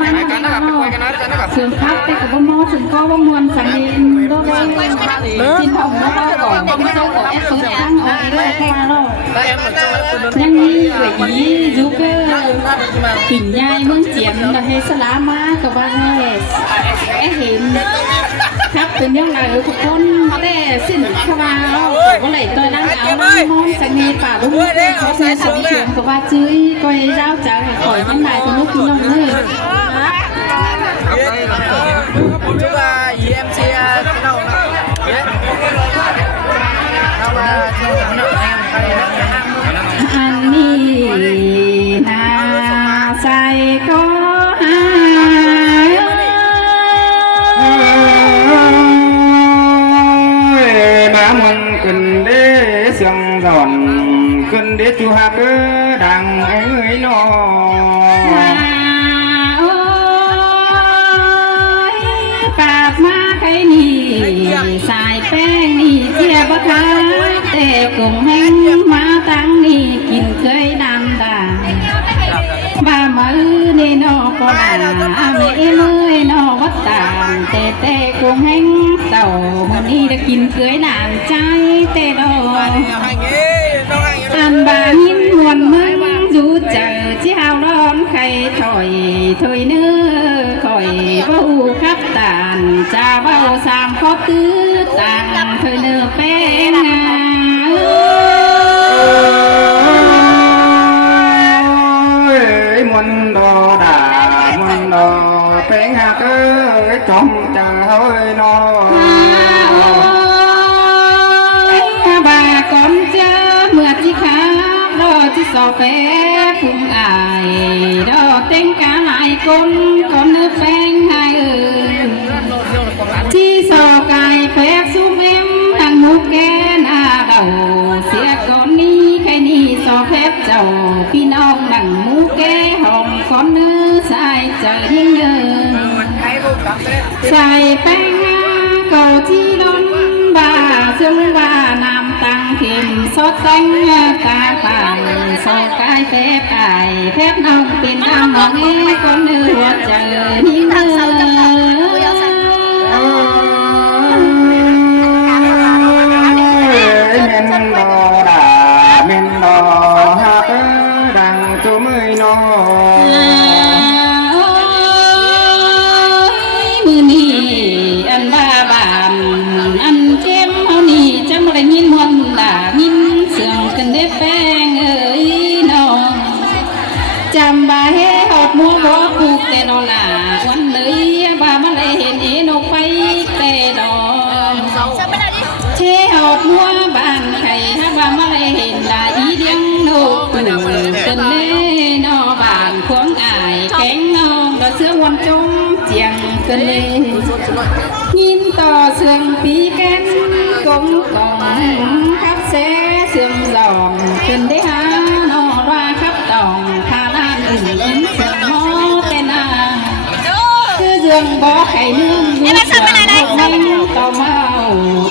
มันสื่อครับแต่กับบ่มอสื่อก็บ่มวนสังเกตโดยจินทองแล้วก็ก่อนที่เจ้าของแอปเปิดตั้งเอาเองแค่เรายังมีกว่าอีจูเกอร์ปิ่นยายเมืองเจียมเราให้สลามากับว่าเห็นครับเป็นยังไงทุกคนแต่สิ้นขวาเราก็เลยตัวนั่งเอามอนสังเกตป่าลุงเขาใช้สองเสียงกับว่าจื้อก็ให้เจ้าจ๋าขอยมันนายตัวนู้นกินน้องเลย ผมชื่อว่า EMC เรามาเที่ยวหนังไทย อันนี้นาใส่ก็หายน้ำมันขึ้นเด้เสียงร้อนขึ้นเด้จูฮักดังเอ้ยน้อปากมาใครนี่สายแป้งนี่เทียบค่ะแต่กงแห้งมาตั้งนี่กินเคยดำตาบ้ามือนี่นอก็ด่าไม่เลยนอวัดตามแต่กงแห้งเต่ามันนี่ได้กินเคยน้ำใจแต่ดอกอันบาหินมวนมึงดูเจอเจ้าร้อนใครถอยเนื้อคอยเบ้าครับตานจะเบ้าสามข้อตื้อต่างเธอเนื้อแป้งงามันดอด่ามันดอเป็นหากจอมจังเฮ้ยน้อบาก่อนเจอเมื่อที่ขารอที่สอบแพ้พุ่งอายดอเต็งกาหายคนก่อนเนื้อแป้งหายที่สอบกายแพ้ซุ้มเอ็มทางมุกแกนาเดาเสียก่อนนี้ใครนี่สอบแพ้เจ้าพี่น้องหนังมุกแกหอมก่อนเนื้อสายใจยิ่งเยินใส่แป้งเก่าที่ล้นบ่าซึ่งว่านำตังเข็มสดแตงตาไปสอดกายแฟบไอแฟบน้องเป็นน้ำมองเอ้คนเนื้อหัวใจยิ่งเยินดอด่าเมนดอฮักดังจูมือน้อมือนี่อันบ้าบานอันเจ็มเฮานี่จังบ่ได้ยินมวนด่ายินเสียงกันได้แป้งเอ้ยน้องจำบ่าเฮหอดมัวบ่ปลูกแต่นอนหน้าวันเลยบ่ามาเลยเห็นเอนกไปแต่ดอกเชหอดมัวบ้านไข่ถ้าบ่ามาเลยเห็นลาอีเดียงนกเป็นเล่นอบ้านขวงอายแข็งน้องดอกเสื้อวันจมเจียงเป็นเล่ยินต่อเสื่องปีแก่นกงกองขับเสเสื่อมสองเป็นได้หานอราขับตองพาล้านอื่นยิ้มเสื่อมหอเป็นอาคือเรื่องบ่ไข่เนื่องดูเสื่อมต่อเมา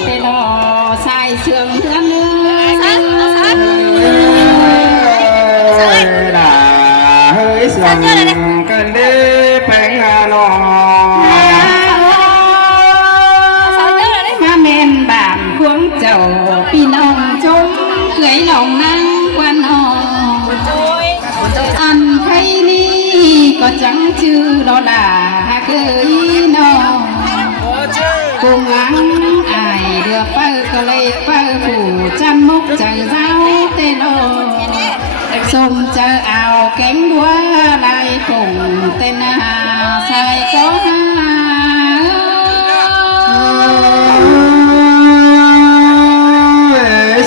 แต่ดอใส่เสื่อมเพื่อนเนื้อด่าเฮ้ยเสียงกันเด้แป้งน้อมาเมนบ้านควงเจ้าพี่น้องจงเกยหลงนั่งควันหออันใครนี่ก็จังชื่อดอดาเคยน้องกุงหลังอายเดือเปิ้ลก็เลยเปิ้ลผู้จำมุกเจอเจ้าเตโนส่งเจอเอาแก๊งดัวลายคงเต้นหาใส่ก็หา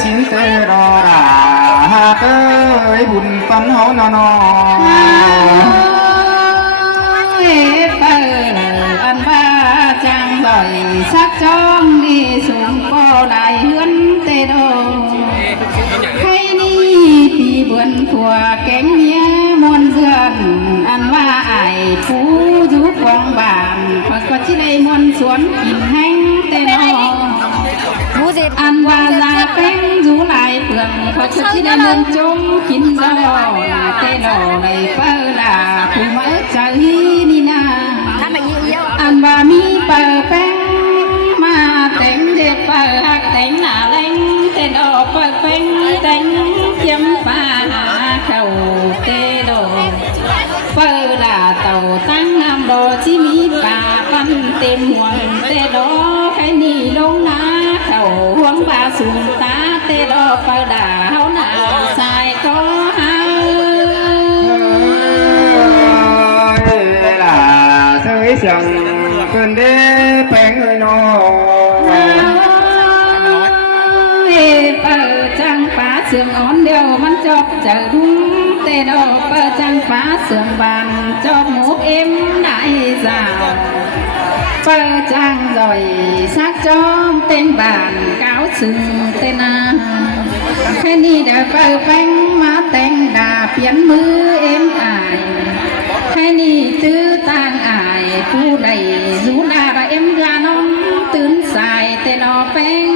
สินเตรอด่าฮักบุญปันเฮานอนอเปิ้ลอันว่าจังบ่อยสักจ้องดีสูงก็ได้เฮือนเตโดให้นี่ปีเบือนถั่วแกงเมียมวนเสือนอันว่าไอ้ผู้อยู่กองบ้านก็ชิได้มวนสวนกินแห้งเตโดอันว่าลาเป็นอยู่หลายเปลืองก็ชิได้มวนจมกินซอเตโดเลยเปิ้ลล่ะผู้มาใจนี่นา เต็มห่วงแต่ดอใครนี่ลงนาเขาห่วงบาสูงตาแต่ดอปลาดาเฮาหนาสายก็หา là sơi sừng cơn đế bèn người nó เปิดจังฟ้าเสื่อมอ่อนเดียวมันจอบเจอดุ้งแต่ดอกเปิดจังฟ้าเสื่อมบานจอบหมูเอ็มได้สาวเปิดจังดอยซักจอมเต็มบานก้าวซึ่งเตนาแค่นี้เดี๋ยวเปิดแป้งมาแต่งดาเปลี่ยนมือเอ็มอายแค่นี้ตื้อต่างอายผู้ใดรู้ดาเอ็มลานอนตื่นสายแต่นอแป้ง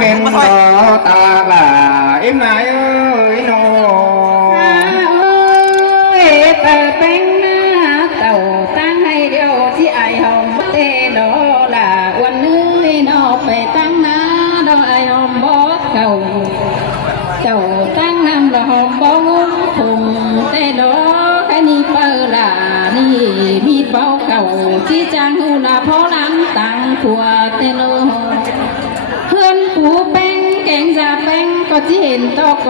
men có ta là em này ơi nó เปิดเป็นหน้าเต่าตั้งให้เดียวที่ไอหอมเตดอละวันนี้นอไปตั้งหน้าดอกไอหอมบอเก่าเจ้าตั้งน้ำดอกหอมบองุ้มพุงเตดอแค่นี้เปิดละนี่มีเบาเก่าที่จังหูละพอล้ำตังขัวเตโลเพื่อนปูแป้งแกงจะแป้งก็ที่เห็นตอก